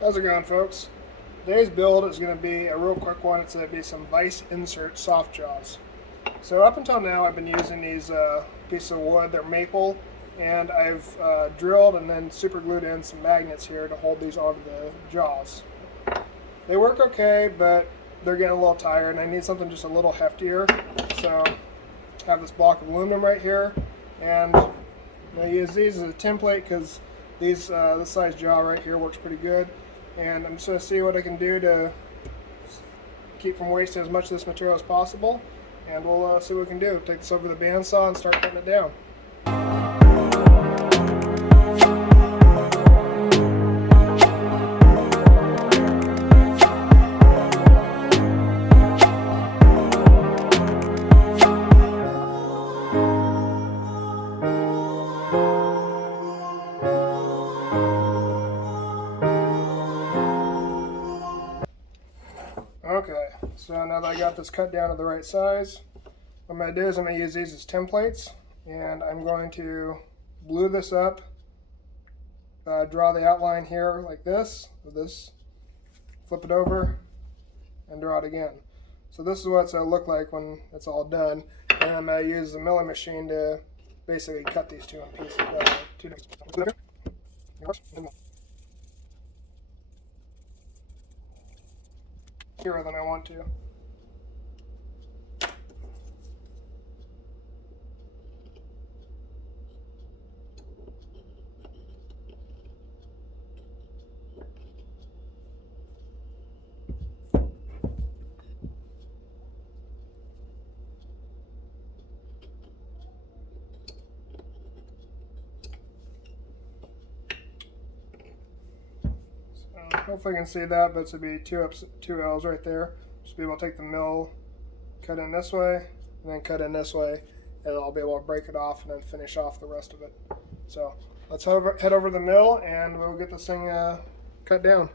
How's it going, folks? Today's build is going to be a real quick one. It's going to be some vise insert soft jaws. So up until now, I've been using these pieces of wood. They're maple, and I've drilled and then super glued in some magnets here to hold these onto the jaws. They work okay, but they're getting a little tired, and I need something just a little heftier. So I have this block of aluminum right here, and I use these as a template because this size jaw right here works pretty good. And I'm just going to see what I can do to keep from wasting as much of this material as possible. And we'll see what we can do. Take this over the bandsaw and start cutting it down. Okay, so now that I got this cut down to the right size, what I'm going to do is I'm going to use these as templates, and I'm going to glue this up, draw the outline here like this, flip it over, and draw it again. So this is what it's going to look like when it's all done, and I'm going to use the milling machine to basically cut these two in pieces. Clearer than I want to. Hopefully you can see that, but it's going to be two L's right there. Just be able to take the mill, cut in this way, and then cut in this way, and I'll be able to break it off and then finish off the rest of it. So let's head over to the mill and we'll get this thing cut down.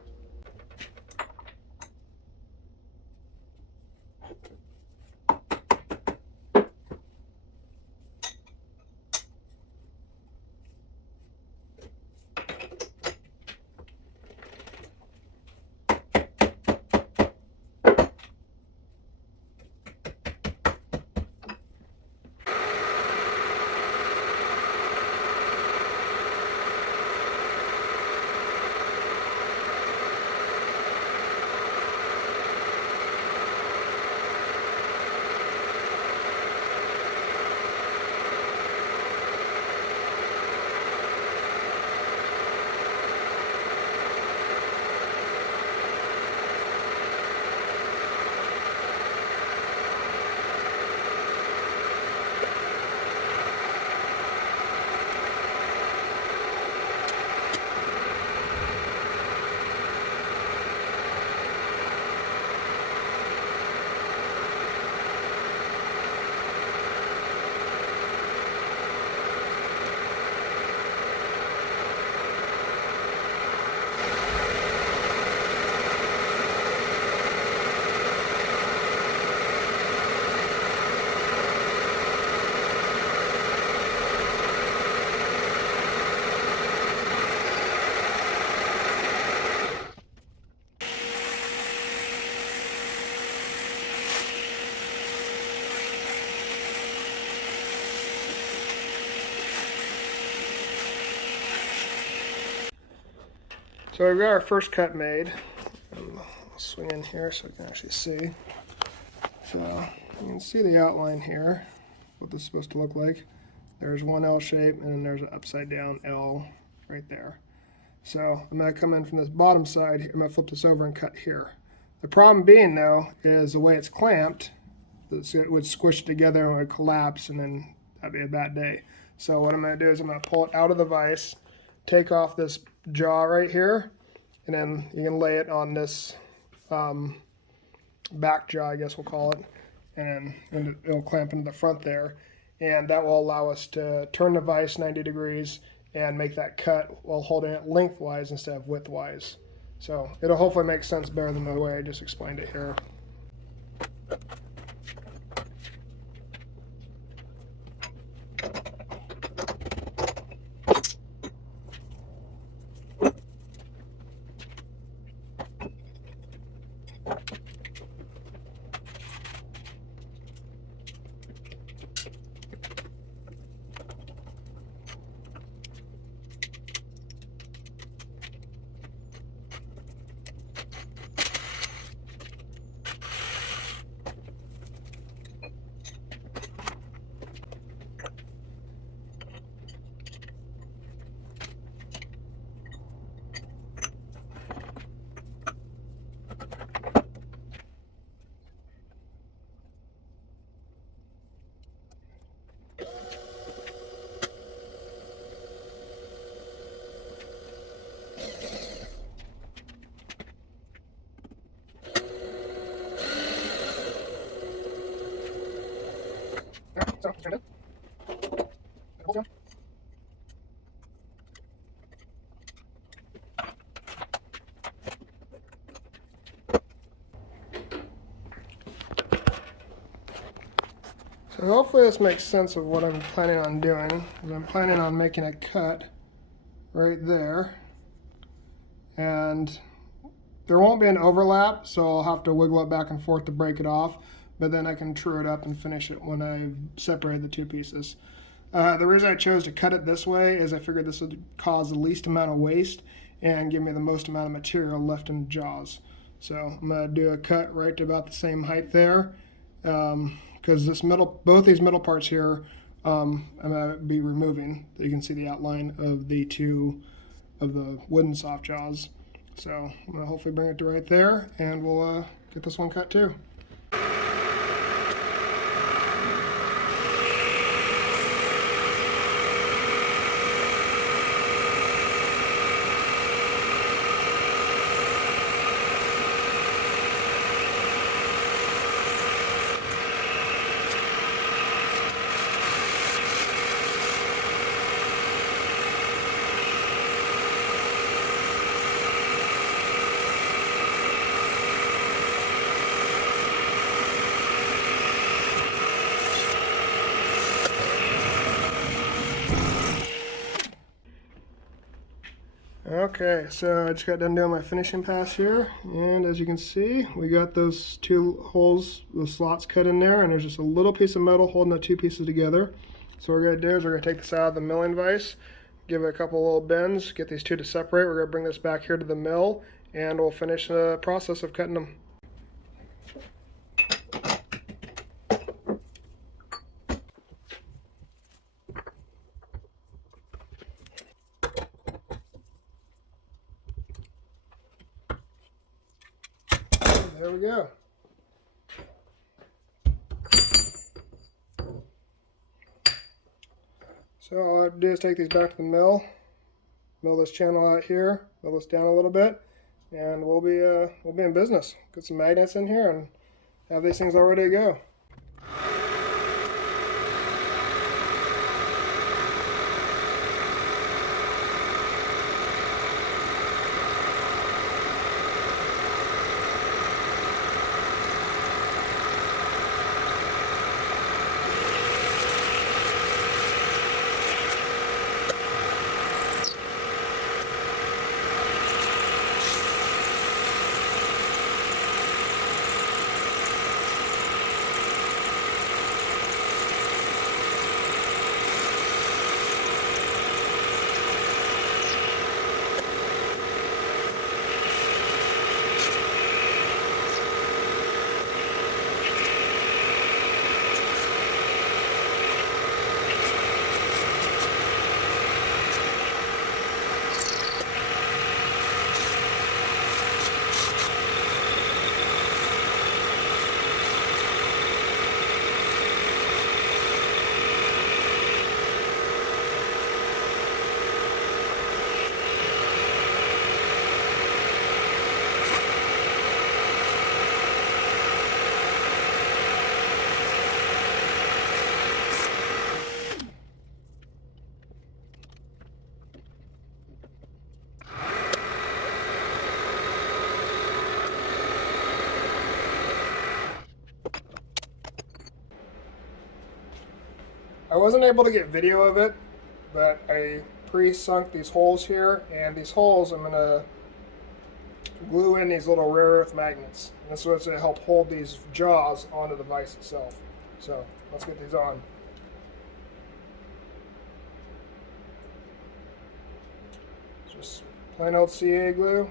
So we've got our first cut made. I'll swing in here so we can actually see. So you can see the outline here, what this is supposed to look like. There's one L shape, and then there's an upside down L right there. So I'm going to come in from this bottom side here. I'm going to flip this over and cut here. The problem being, though, is the way it's clamped, it would squish together and it would collapse, and then that'd be a bad day. So what I'm going to do is I'm going to pull it out of the vise, take off this jaw right here, and then you can lay it on this back jaw, I guess we'll call it, and then it'll clamp into the front there, and that will allow us to turn the vise 90 degrees and make that cut while holding it lengthwise instead of widthwise. So it'll hopefully make sense better than the way I just explained it here. hopefully this makes sense of what I'm planning on doing. I'm planning on making a cut right there, and there won't be an overlap, so I'll have to wiggle it back and forth to break it off, but then I can true it up and finish it when I separate the two pieces. The reason I chose to cut it this way is I figured this would cause the least amount of waste and give me the most amount of material left in the jaws. So I'm going to do a cut right to about the same height there, because both these middle parts here, I'm going to be removing. You can see the outline of the wooden soft jaws. So I'm going to hopefully bring it to right there, and we'll get this one cut too. Okay, so I just got done doing my finishing pass here, and as you can see, we got those two holes, those slots cut in there, and there's just a little piece of metal holding the two pieces together. So what we're going to do is we're going to take this out of the milling vise, give it a couple little bends, get these two to separate. We're going to bring this back here to the mill, and we'll finish the process of cutting them. There we go. So all I have to do is take these back to the mill this channel out here, mill this down a little bit, and we'll be in business. Get some magnets in here and have these things all ready to go. I wasn't able to get video of it, but I pre-sunk these holes here, and these holes I'm going to glue in these little rare earth magnets. And this is what's going to help hold these jaws onto the vise itself. So let's get these on. Just plain old CA glue.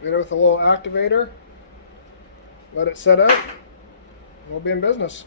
Hit it with a little activator, let it set up, and we'll be in business.